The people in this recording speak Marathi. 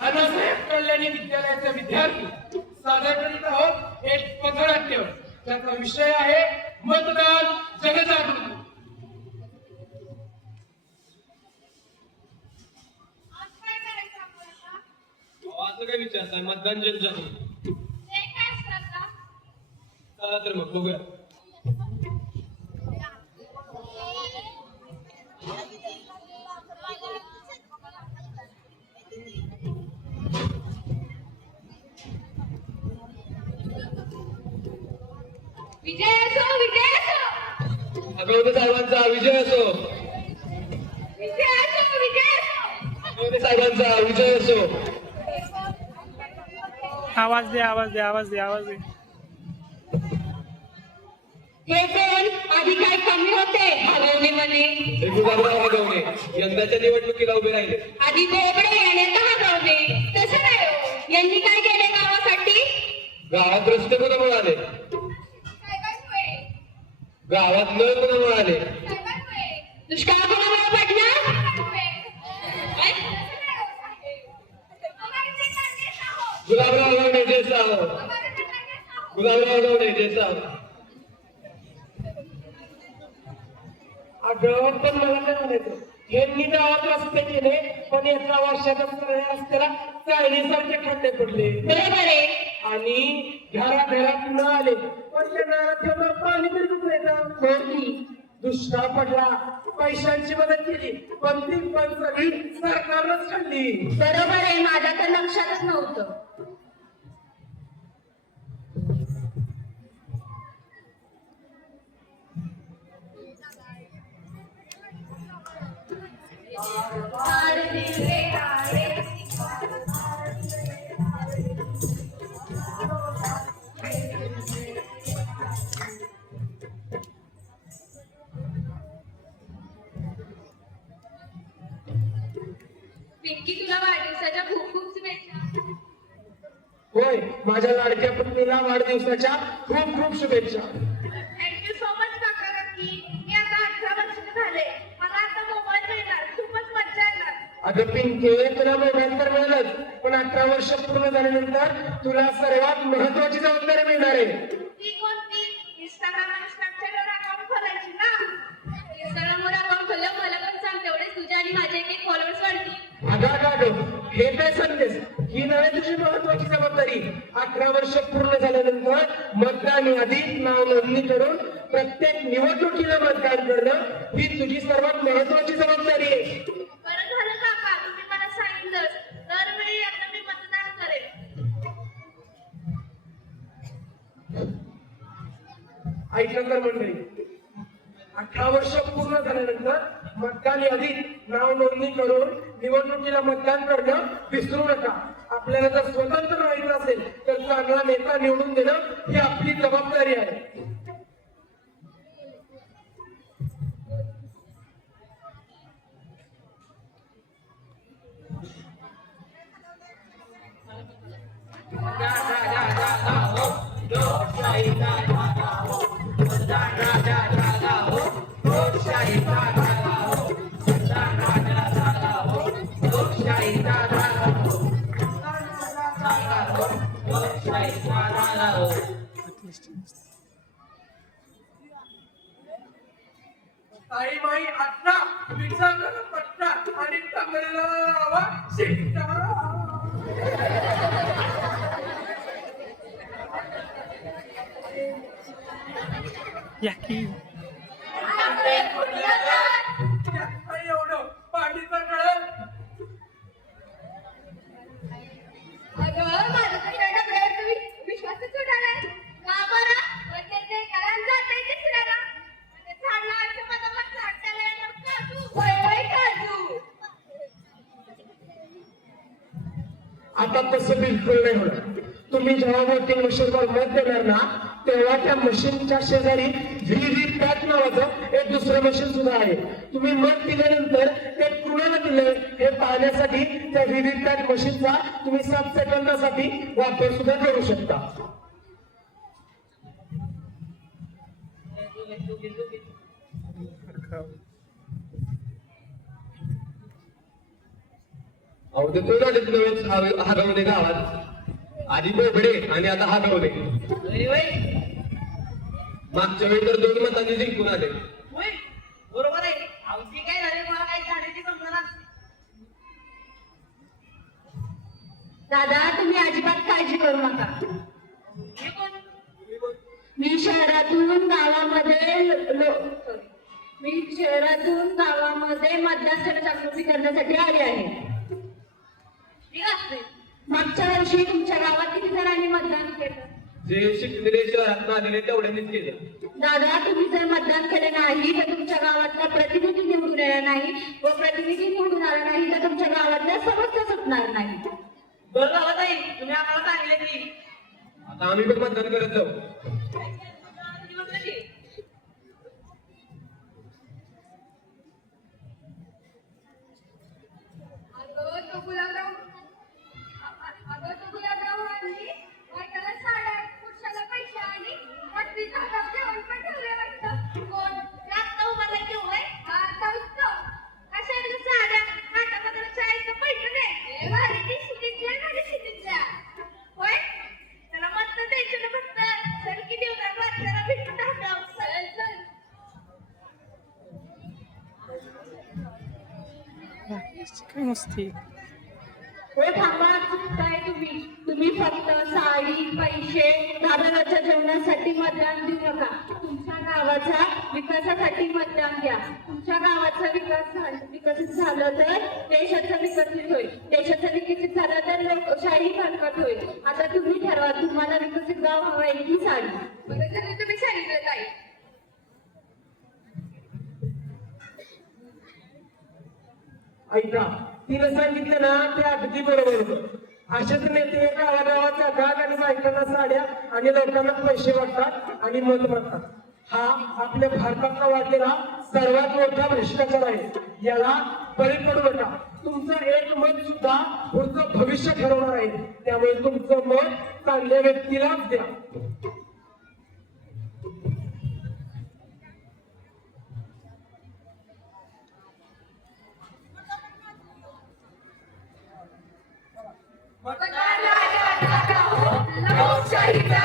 अण्णासाहेब कल्याणी विद्यालयाचे विद्यार्थी सादर करीत आहोत एक पथनाट्य. त्याचा विषय आहे मतदान जनजागृती. असं काय विचारताय? मतदान जनजागृती चला तर मग बघूया. विजय असो, विजय असो, भगवते साहेबांचा विजय असो. विजय असो, विजय असो. भगवते साहेबांचा विजय असो. आवाज दे, आवाज दे, आवाज दे, आवाज दे. हे कोण? आधी काय कमी होते हलवणे म्हणे. हे गुलाबराव हगवणे यंदाच्या निवडणुकीला उभे राहिले. आधी बोबडे येण्यात हलवणे. तसं नाही हो. यांनी काय केले गावासाठी? गावात रस्ते कोणा मिळाले? गावात नळ कोणा मिळाले? दुष्काळ कोणामुळे पडला? गुलाबराव हगवणे जय साहेब. गुलाबराव हगवणे जय साहेब. अगं पण मला काय म्हणायचं, यांनी गावात रस्ते केले पण एका वर्षातच सगळ्या रस्त्याला चाळणीसारखे खड्डे पडले. बरोबर आहे. आणि घराघरात न आले पण त्या नळात तेवढं पाणी तरी कुठं येतं. दुष्काळ पडला, पैशांची मदत केली पण ती पण सगळी सरकारनंच खाल्ली. बरोबर आहे. माझ्या तर लक्षातच नव्हतं. पिंकी, तुला वाढदिवसाच्या खूप खूप शुभेच्छा. होय, माझ्या लाडक्या पत्नीला वाढदिवसाच्या खूप खूप शुभेच्छा. थँक्यू सो मच काका काकी. मी आता 18 वर्षाचे झाले. मला आता मोबाईल मिळणार. खूपच मजा येणार. अगं पिंके, तुला मोबाईल तर मिळालंच पण 18 वर्ष पूर्ण झाल्यानंतर तुला सर्वात महत्वाची जबाबदारी मिळणार आहे. ती कोणती? इंस्टाग्राम आणि स्नॅपचॅटवर अकाउंट खोलायची ना? इंस्टाग्रामवर अकाउंट खोललं मला पण सांग. तेवढेच तुझे आणि माझे एक फॉलोअर्स वाढतील. अगं हे काय सांगतेस? ही नव्हे तुझी महत्वाची जबाबदारी. 18 वर्ष पूर्ण झाल्यानंतर मतदान यादीत नाव नोंदणी करून प्रत्येक निवडणुकीला मतदान करणं ही तुझी सर्वात महत्वाची जबाबदारी आहे. बरं झालं काका, तुम्ही मला सांगितलं. दरवेळी आता मी मतदान करेन. ऐकलं तर मंडळी, 18 वर्ष पूर्ण झाल्यानंतर मतदान यादीत नाव नोंदणी करून निवडणुकीला मतदान करणं विसरू नका. आपल्याला जर स्वतंत्र राहायचं असेल तर चांगला नेता निवडून देणं ही आपली जबाबदारी आहे. आई माई अट्टा विचारला पट्टा आणि तंगडला शिट्टा. या की एवढं पाठीचा कळत. अगं, माझं तर या डबऱ्यावर तुम्ही विश्वासच उडालाय. का बरं? म्हणजे ते कळण जातंय तिसऱ्याला. म्हणजे झाड लावायचं मधोमध झाड त्याला येणार काजू. होय, होय, काजू. आता तसं बिलकुल नाही होणार. तुम्ही जेव्हा वोटिंग मशीनवर मत देणार ना तेव्हा त्या मशीनच्या शेजारी व्हीव्हीपॅट नावाचं एक दुसरं मशीन सुद्धा आहे. तुम्ही मत दिल्यानंतर ते कुणाला दिलंय हे पाहण्यासाठी त्या व्हीव्हीपॅट मशीनचा तुम्ही 7 सेकंदासाठी वापर सुद्धा करू शकता. अहो ते दोन आलेत नवीन हागवणे गावात. आधी बोबडे आणि आता हागवणे. मागच्या वेळी तर 2 मतांनी जिंकून आले. बरोबर आहे. आमची काय झाले मला काही झाडाची समजणार. दादा तुम्ही अजिबात काळजी करू नका. हे कोण? मी शहरातून गावामध्ये मतदान जनजागृती करण्यासाठी आले आहे. ठीक आहे. मागच्या वर्षी तुमच्या गावात किती जणांनी मतदान केलं? जे शिकलेले शहरात आलेले तेवढ्यांनीच केले. दादा तुम्ही जर मतदान केले नाही तर तुमच्या गावातला प्रतिनिधी निवडून येणार नाही व प्रतिनिधी निवडून आला नाही तर तुमच्या गावातल्या समस्या सुटणार नाही. बरं झालं ताई, तुम्ही आम्हाला सांगितले की आता आम्ही पण मतदान करत जाऊ. अगं तो गुलाबराव आणली बायकाला साड्या पुरुषाला पैसे आणि 35,000 जेवण पण ठेवले वाटतं. कोण जास्त उभारला घेऊ हा जाऊस्तो कशा साड्या हातामध्ये शाळेचं पैसे नाही भारी ती शिटीतल्या भारी शिटीतल्या होय त्याला मत द्यायचं ना फक्त चल किती होणार वाटल्याला भेटून टाकाव. चल चल काय मस्ती. हो थांबा चुकताय तुम्ही फक्त साडी पैसे दादाच्या जेवणासाठी मतदान देऊ नका. तुमच्या गावाच्या विकासासाठी मतदान द्या. तुमच्या गावाचा विकसित झालं तर देशाचं विकसित होईल. देशाचं विकसित झालं तर लोकशाही बळकट होईल. आता तुम्ही ठरवा तुम्हाला विकसित गाव हवंय की साडी. बरं झालं तुम्ही सांगितलं ताई. ऐका तिने सांगितलं ना ते अगदी बरोबर होतं. असेच नेते गावागावाचा गाग आणि बायकांना साड्या आणि लोकांना पैसे वाटतात आणि मत मागतात. हा आपल्या भारतातला वाढलेला सर्वात मोठा भ्रष्टाचार आहे. याला बळी पडू नका. तुमचं एक मत सुद्धा पुढचं भविष्य ठरवणार आहे. त्यामुळे तुमचं मत चांगल्या व्यक्तीलाच द्या. लोकशाहीचा